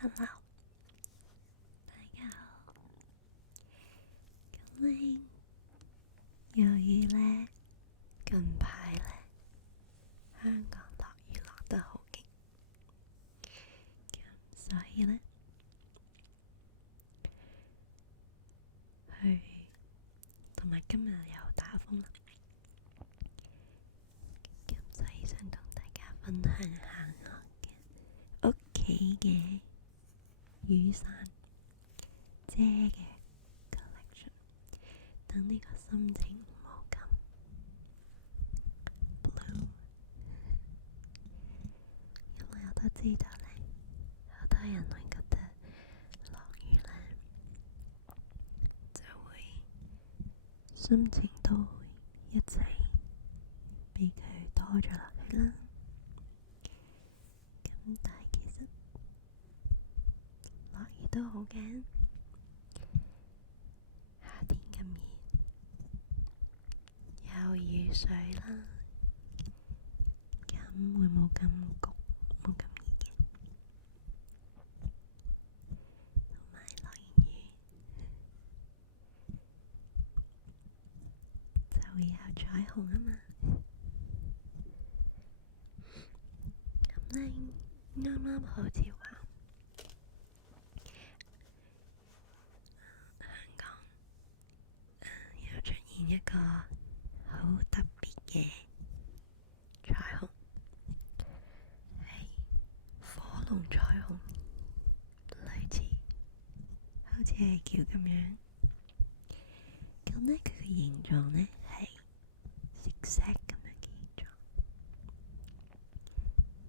Hello，大家好。咁呢，由於呢近排呢香港落雨落得好勁，咁所以呢同埋今日又打風啦，咁所以想同大家分享下我嘅屋企嘅雨傘遮嘅 collection， 等呢個心情唔好咁 blue。 因為我都知道呢，好多人會覺得落雨呢就會心情都會一齊俾佢拖咗落去啦。咁但係其實落雨都好嘅，夏天咁熱，有雨水啦，咁會冇咁焗，冇咁熱嘅。同埋落完雨就會有彩虹啊嘛。咁呢，啱啱好似話香港又出現一個好特別嘅彩虹，係火龍彩虹，類似好似係橋咁樣。咁呢，佢嘅形狀呢係色石咁樣嘅形狀，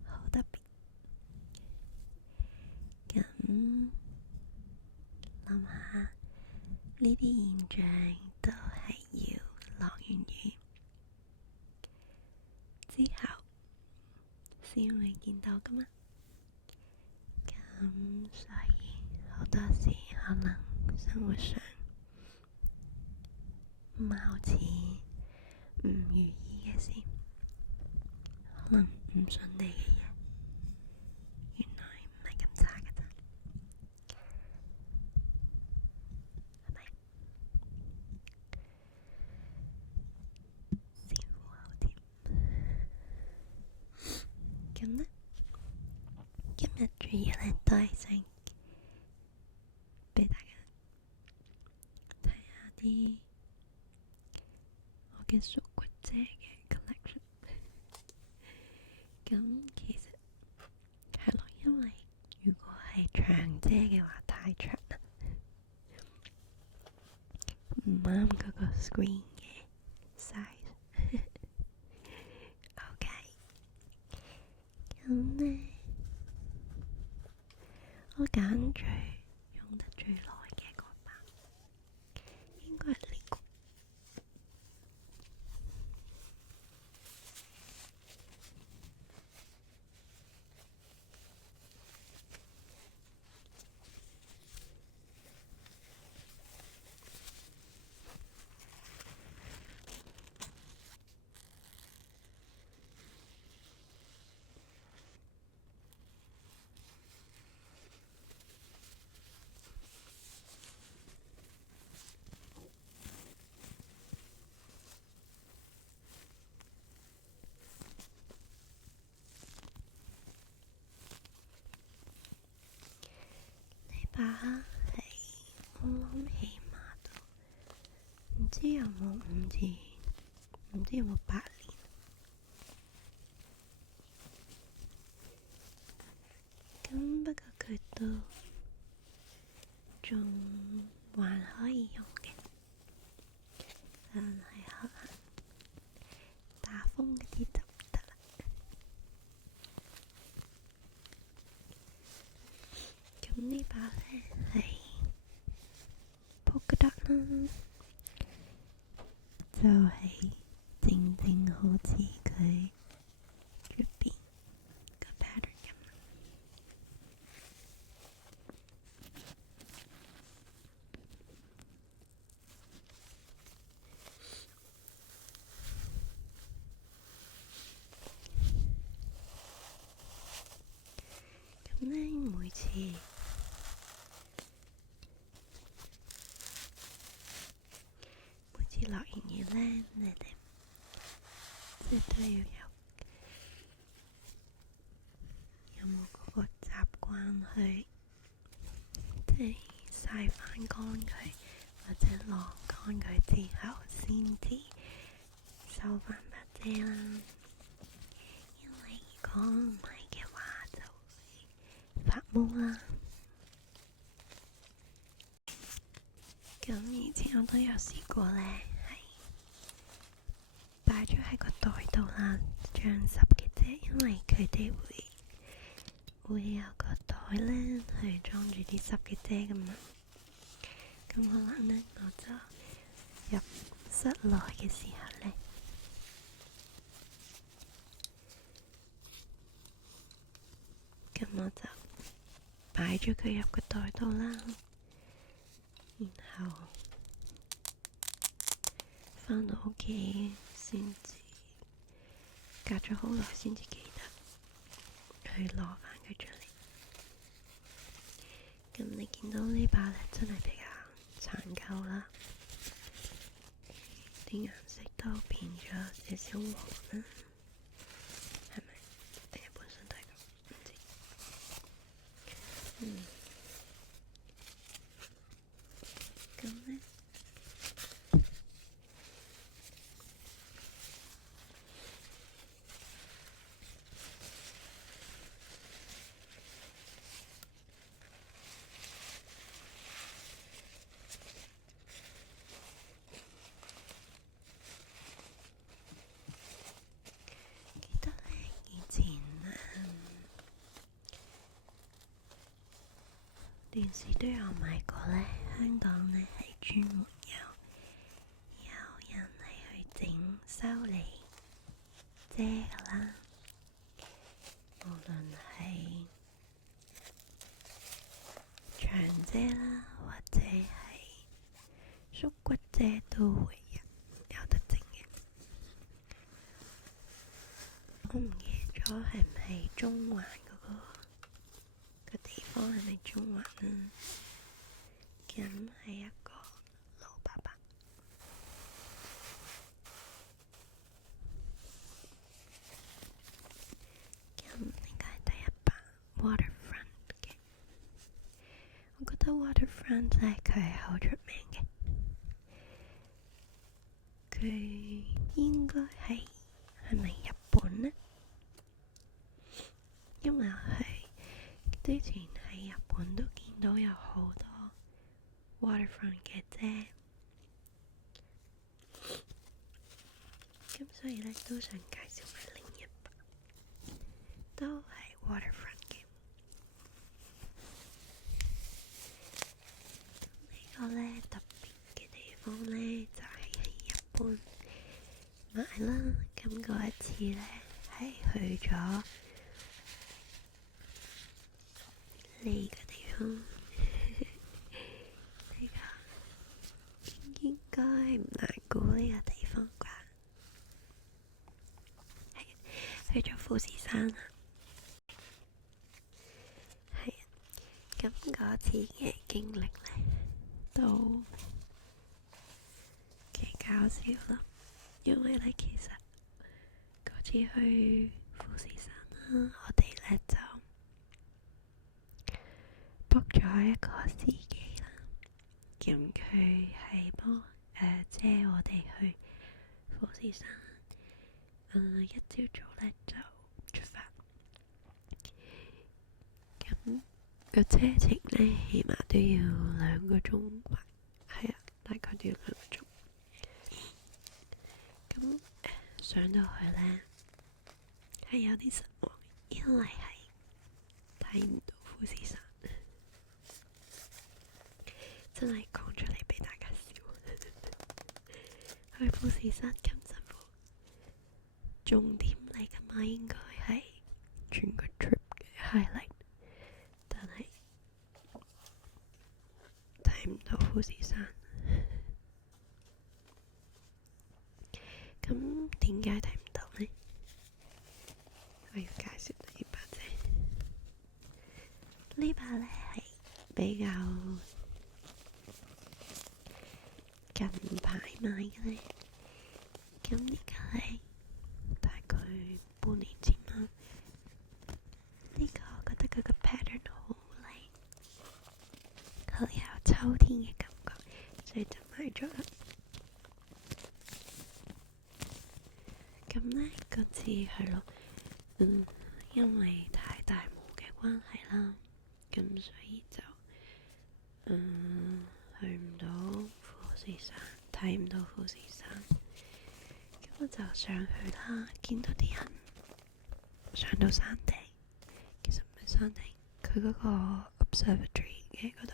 好特別。咁諗下呢啲現象都係要落完雨之後先會見到㗎嘛。咁所以好多時可能生活上貌似唔如意嘅事，可能唔順利嘅嘢，原來唔係咁差㗎咋，係咪？先苦後甜。咁呢，今日主要呢都係想俾大家睇下啲我嘅縮骨遮嘅 collection。咁其實係咯，因為如果係長遮嘅話太長啦，唔啱嗰個 screen 嘅 size。 OK， 咁呢，我揀最用得最耐嘅嗰把應該係呢個。把係我諗起碼都唔知有冇5至，唔知有冇8年。咁不過佢都仲還可以用嘅，但係可能打風嗰啲就唔得啦。咁呢把呢係 polka dot 啦，就係正正好似佢出邊個 pattern 咁。咁呢，每次落完雨咧，你哋即係都要有冇嗰個習慣去即係曬翻乾佢，或者晾乾佢之後先至收翻把遮啦。因為如果唔係嘅話，就會發毛啦。咁以前我都有試過咧，係擺咗喺個袋度啦，將濕嘅遮，因為佢哋會有個袋咧去裝住啲濕嘅遮噶嘛。咁可能咧，我就入室內嘅時候咧，咁我就擺咗佢入個袋度啦。然後返到屋企先至隔咗好耐先至記得去攞返佢出嚟。咁你見到呢把咧真係比較殘舊啦，啲顏色都變咗少少黃啦，係咪？定係本身都係咁？唔知。咁咧，記得咧以前電視都有賣過咧，香港咧係專門有人係去整修理遮噶啦，無論係長遮啦，或者係縮骨遮都會有得整嘅。我唔記得咗係唔係中環嗰個地方，係咪中環啊？咁係一個老伯伯，咁應該係第一把 Waterfront 嘅。我覺得 Waterfront 咧，佢係好出名嘅。佢應該係咪日本呢？因為我之前喺日本都見到有好多 Waterfront 嘅遮，咁所以咧都想介紹埋另一把，都係 Waterfront 嘅。呢個咧特別嘅地方咧就係喺日本買啦。咁嗰一次咧係去咗呢個地方，呢個應該唔難估呢個地方啩？係去咗富士山啊！係啊，咁嗰次嘅經歷咧都幾搞笑咯，因為咧其實嗰次去富士山啦，我哋咧就book咗一個司機啦，咁佢係幫車我哋去富士山。一朝早咧就出發，咁個車程咧起碼都要2個鐘，係啊，大概都要2個鐘。咁上到去咧係有啲失望，因為係睇唔到富士山。真係講出嚟俾大家笑。去富士山咁辛苦，重點嚟㗎嘛，應該係全個 trip 嘅 highlight，但係睇唔到富士山。咁點解睇唔到呢？我要介紹呢把遮。呢把咧係比較近排買嘅咧，咁呢個係大概半年前啦。呢個我覺得佢個 pattern 好靚，好有秋天嘅感覺，所以就買咗啦。咁呢，嗰次係咯，因為太大霧嘅關係啦，咁所以就去唔到富士山，睇唔到富士山。咁我就上去啦，見到啲人上到山頂，其實唔係山頂，佢嗰個 observatory 嘅嗰度。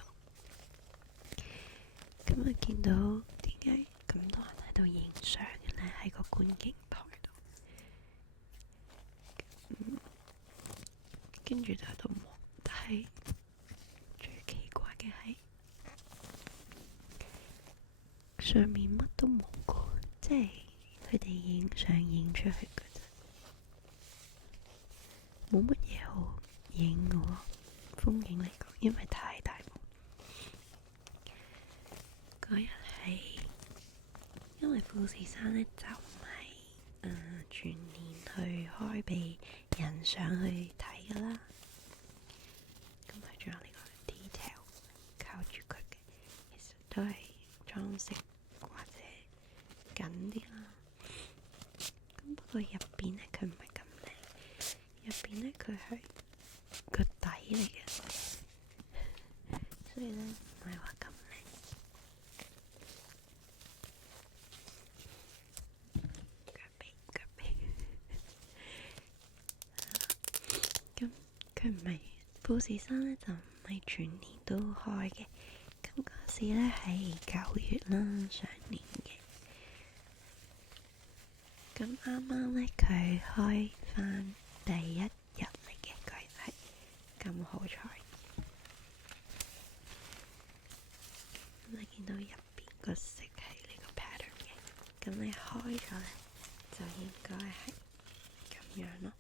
咁啊見到點解咁多人喺度影相嘅咧？喺個觀景台度，跟住就喺度望，但係最奇怪嘅係上面乜都冇過，即係佢哋影相影出去嗰陣，冇乜嘢好影嘅喎。風景嚟講，因為太大霧。嗰日係因為富士山呢就唔係全年去開俾人上去睇噶啦，咁佢仲有呢個 detail 靠住佢嘅，其實都係裝飾或者緊啲啦。咁不過入邊呢，佢唔係咁靚，入邊呢，佢係個底嚟嘅，所以呢，唔係話咁靚。咁佢唔係富士山呢，就唔係全年都開嘅。咁嗰時呢，係9月啦，上年嘅。咁啱啱呢，佢開返第一日嚟嘅，佢係咁好彩。咁你見到入邊個色係呢個 pattern 嘅，咁你開咗呢，就應該係咁樣咯。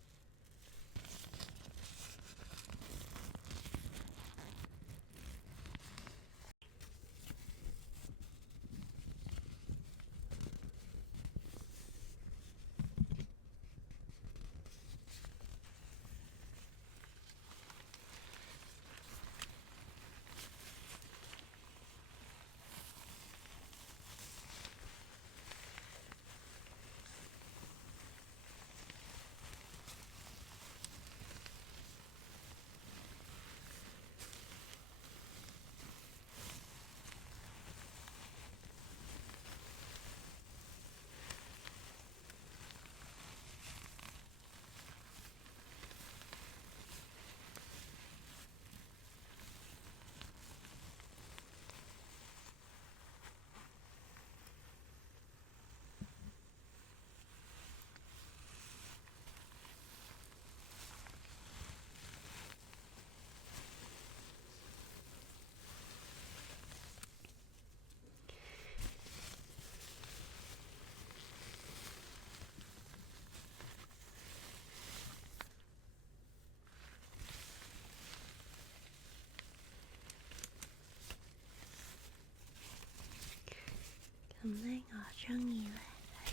咁呢，我鍾意呢係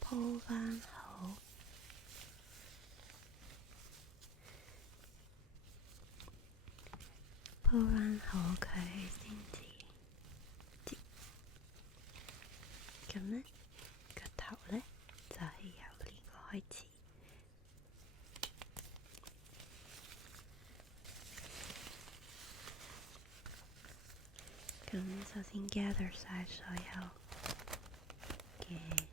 鋪返好，鋪返好佢先至接。咁呢個頭呢，就係由呢個開始。咁首先 gather 晒所有嘅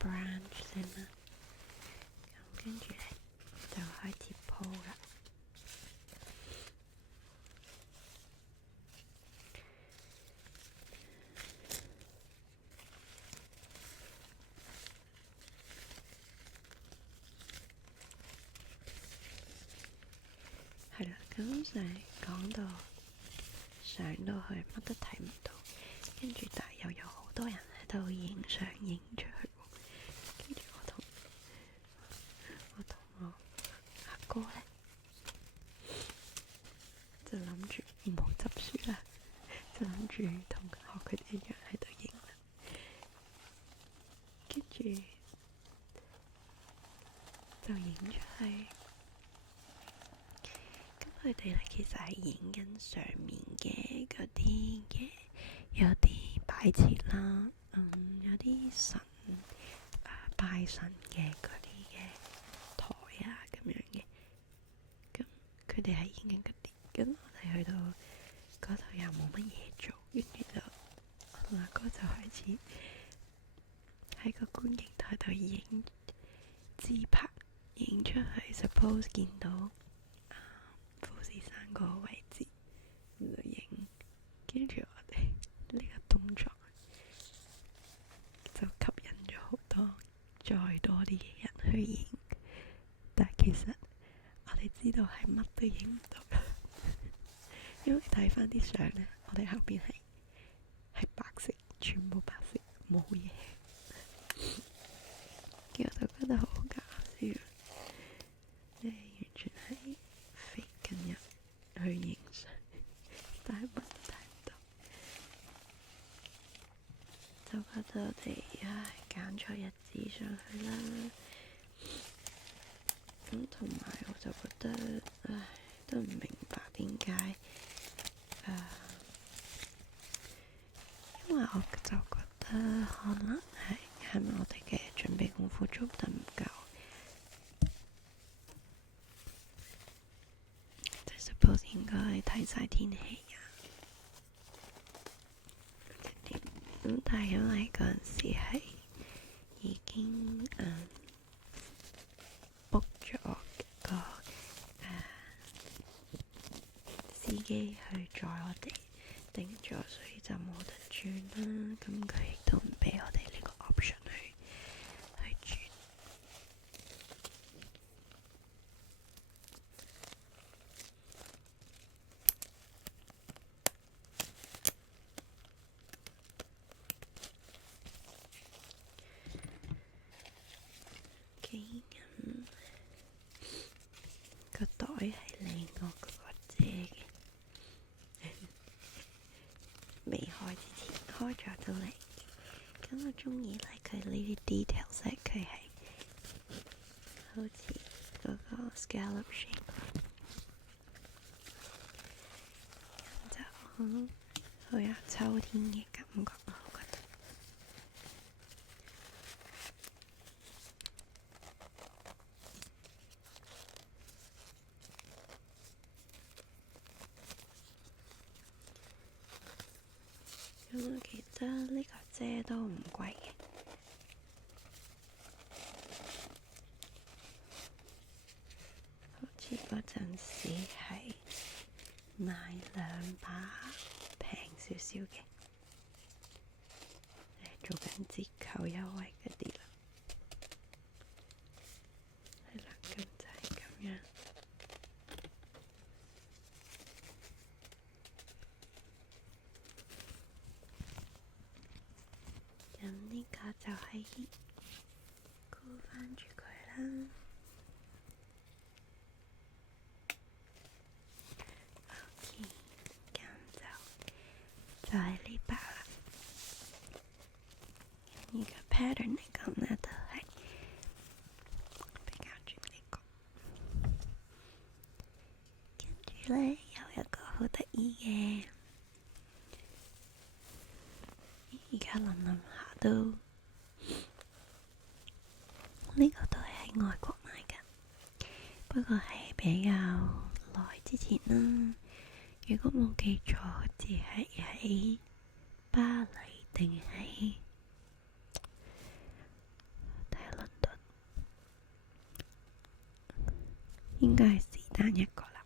branch 先啦，咁跟住呢就開始鋪啦。係啦，咁就係講到上到去乜都睇唔到，跟住但係又有好多人喺度影相影出去，跟住我同我阿哥呢，就諗住唔好執輸啦，就諗住同學佢哋一樣喺度佢哋咧其實係影緊上面嘅嗰啲嘅，有啲擺設啦，有啲神拜神嘅嗰啲嘅台啊咁樣嘅，咁佢哋係影緊嗰啲，咁我哋去到嗰度又冇乜嘢做，跟住就我阿哥就開始喺個觀景台度影自拍，影出去 suppose 見到富士山嗰個位置就影，跟住我哋呢個動作就吸引咗好多再多啲嘅人去影，但係其實我哋知道係乜都影唔到，因為睇翻啲相咧，我哋後邊係白色，全部白色，冇嘢。跟住我就覺得好搞笑，即係完全係飛緊人去影相，但係乜都睇唔到，就覺得我哋揀錯日子上去啦。咁同埋我就覺得都唔明白點解因為我就覺得可能係咪我哋嘅準備功夫做得唔夠，即係 suppose 應該睇晒天氣啊，咁但係因為嗰陣時係已經book 咗個司機去載我哋，定咗，所以就冇得轉啦。咁佢亦都唔俾我哋呢個 option 去轉。咁個袋係另外嗰個姐嘅，未開之前開咗都嚟。咁我中意咧佢呢啲 details 咧，佢係好似嗰個 scallop shape， 咁就好有秋天嘅感覺，我覺得。咁我記得呢個遮都唔貴嘅，好似嗰陣時係買2把平少少嘅，做緊折扣優惠嗰啲啦。係啦，咁就係咁樣。咁呢個就係箍返住佢啦。OK，咁就係呢把啦。呢個 pattern 嚟講咧，都係比較住呢個。跟住咧，有一個好得意嘅，而家諗諗下都，呢個都係喺外國買㗎，不過係比較耐之前啦。如果冇記錯，好似係喺巴黎定係倫敦，應該係是但一個啦。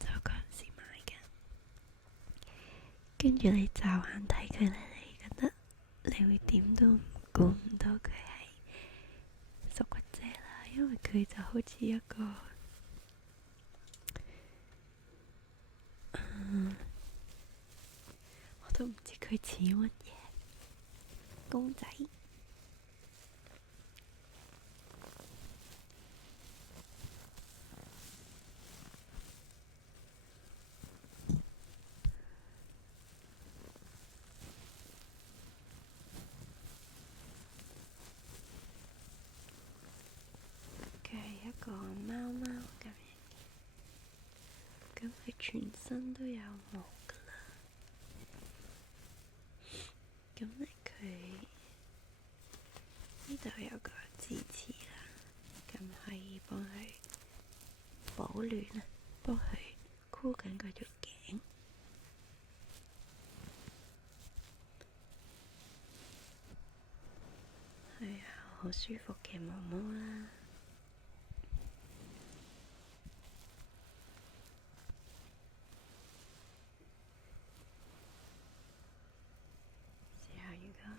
就嗰陣時買嘅，跟住你驟眼睇佢咧，你覺得你會點都估唔到佢係縮骨遮啦，因為佢就好似一個我都唔知佢似乜嘢公仔。佢係一個貓貓咁樣，全身都有毛噶啦。咁咧佢呢度有個支持啦，咁可以幫佢保暖啊，幫佢箍緊佢條頸。係啊，好舒服嘅毛毛啦。試下而家。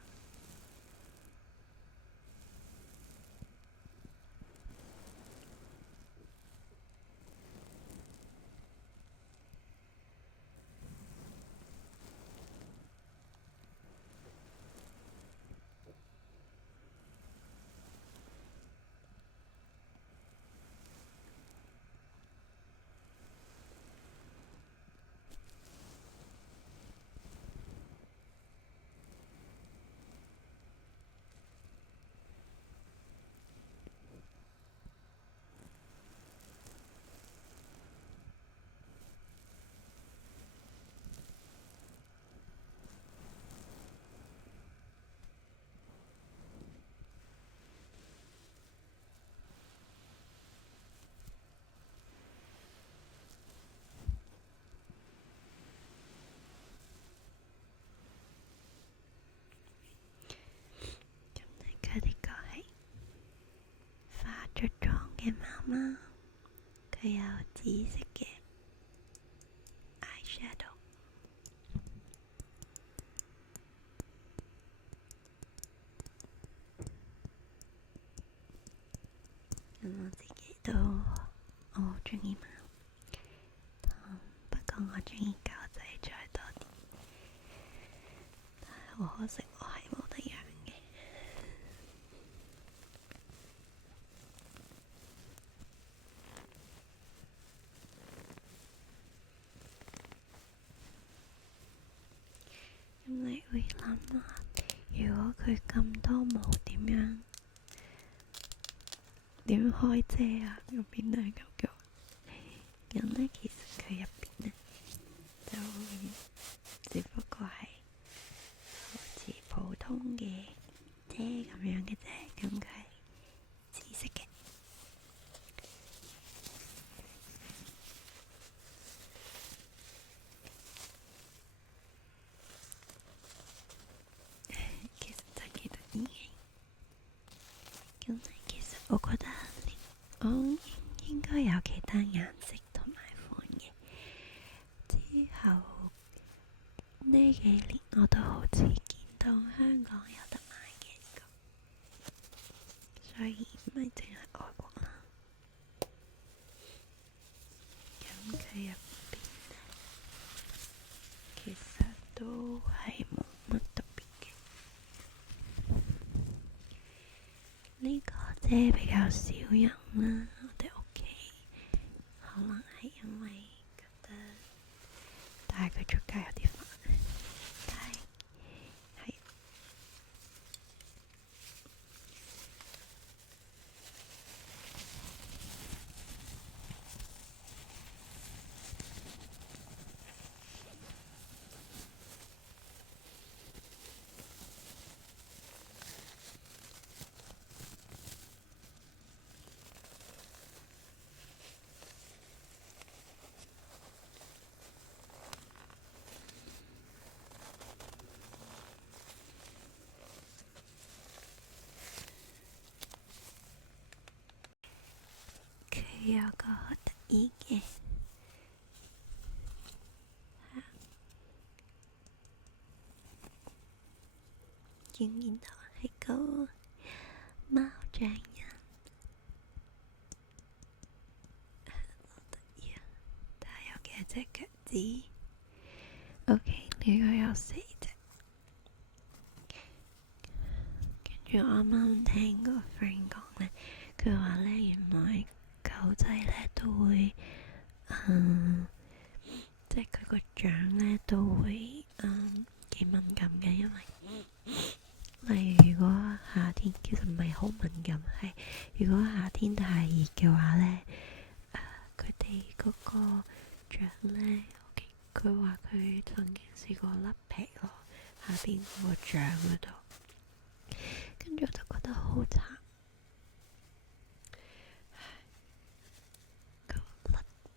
佢哋個係化咗妝嘅貓貓，佢有紫色嘅 eyeshadow。咁我自己都我好鍾意貓，不過我鍾意狗仔再多啲，但係好可惜我係冇得養嘅。咁你會諗下，如果佢咁多毛點開遮啊？入邊都係狗狗。咁呢，其實佢入邊呢，就只不過係好似普通嘅遮咁樣嘅啫。咁佢係紫色嘅。其實真係幾得意嘅。咁其實我覺得我應該有其他顏色同埋款嘅。之後呢幾年我都好似見到香港有得買嘅呢個，所以唔係淨係外國啦。咁佢入邊呢，其實都係冇乜特別嘅。呢個遮比較少人啦，我哋屋企可能係因為覺得帶佢出街有啲煩，但係佢有個好得意嘅，見唔見到係個貓掌人，好得意啊！但係有幾隻腳趾。OK，呢個有4隻。跟住我啱啱聽個 friend 講呢，佢話呢，原來狗仔呢都會，即係佢個掌呢都會幾敏感嘅，因為例如如果夏天其實唔係好敏感，係如果夏天太熱嘅話呢，佢哋嗰個掌掌咧，佢話佢曾經試過甩皮咯，下邊嗰個掌嗰度，跟住我就覺得好慘。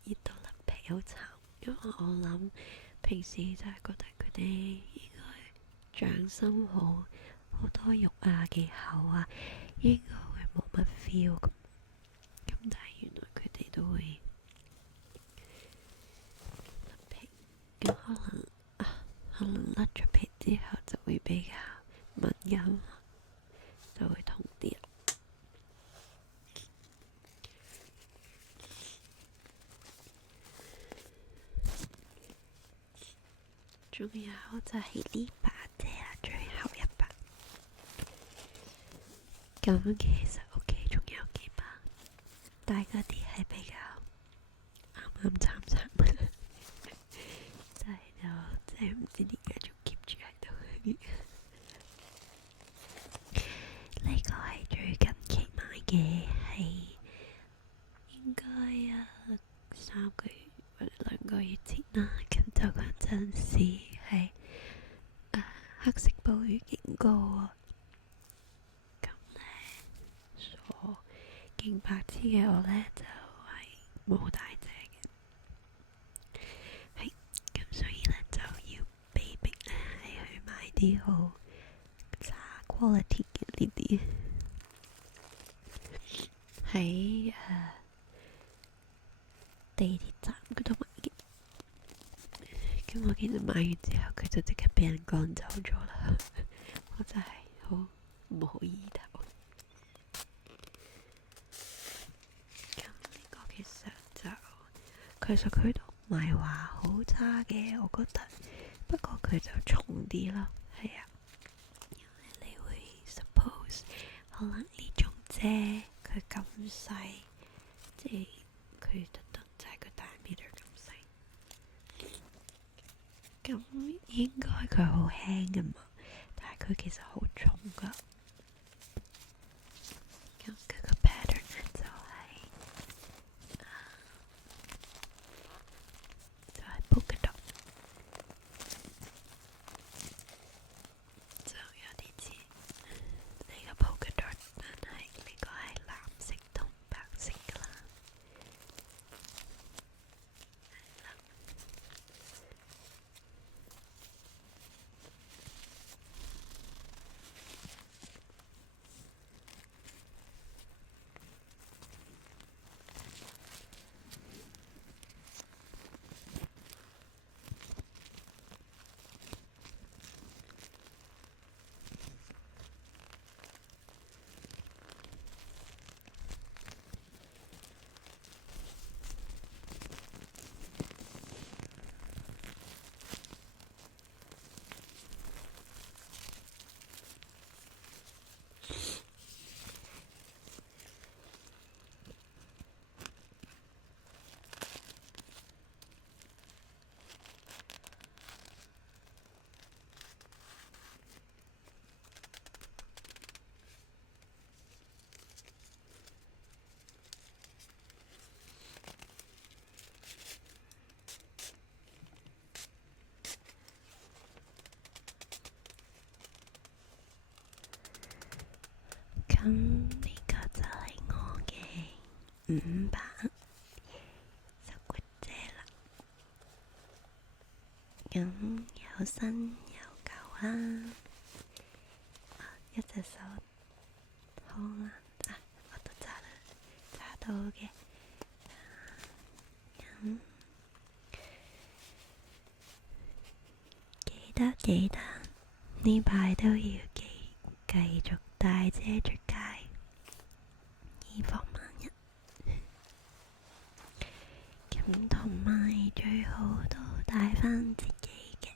熱到甩皮好慘，因為我諗平時就係覺得佢哋應該掌心好多肉啊，幾厚啊，應該會冇乜 feel 咁，但係原來佢哋都會甩皮，咁可能甩咗皮之後就會比較敏感，就會痛啲。仲有就係呢把遮啦，最後一把。咁其實屋企仲有幾把，但係嗰啲係比較啱啱慘，但係就真係唔知點解仲 keep 住喺度。呢個係最近期買嘅，係應該3個月或者2個月前啦。咁就嗰陣時係黑色暴雨警告喎，咁咧傻勁白痴嘅我咧就係冇帶遮嘅，係咁所以咧就要被逼咧係去買啲好差 quality 嘅呢啲，喺地鐵站嗰度買嘅。咁我其實買完之後佢就即刻俾人趕走咗啦，我真係好唔好意頭。咁呢個其實佢都唔係話好差嘅，我覺得，不過佢就重啲咯，係啊，因為你會 suppose 可能呢種遮佢咁細，即係佢特登就係個diameter咁細，咁應該佢好輕㗎嘛，但係佢其實好重㗎。咁佢個 pattern 咧就係 polka dot， 就有啲似呢個 polka dot， 但係呢個係藍色同白色㗎啦。咁呢個就係我嘅5把手骨遮啦。咁有新有舊啦，一隻手好難我都揸到嘅。咁記得呢排都要繼續帶遮出街，以防萬一。咁同埋最好都帶返自己嘅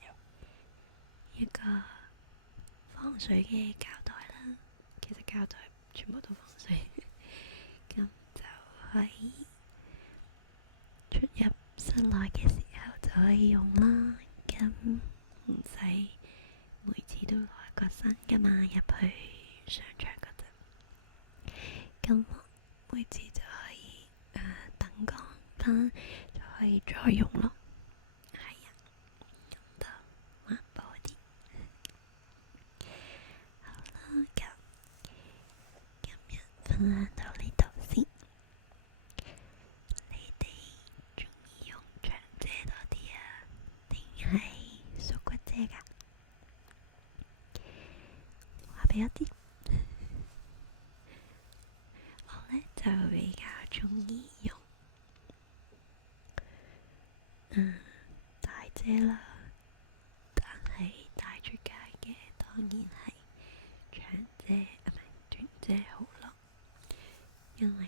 一個防水嘅膠袋啦。其實膠袋全部都防水，咁就可以出入室內嘅時候就可以用啦。咁唔使每次都攞一個新㗎嘛，入去商場嗰陣，咁每次就可以等乾翻就可以再用咯。有啲我呢就比較鍾意用大遮啦，但係帶出街嘅當然係長遮，唔係短遮好咯，因為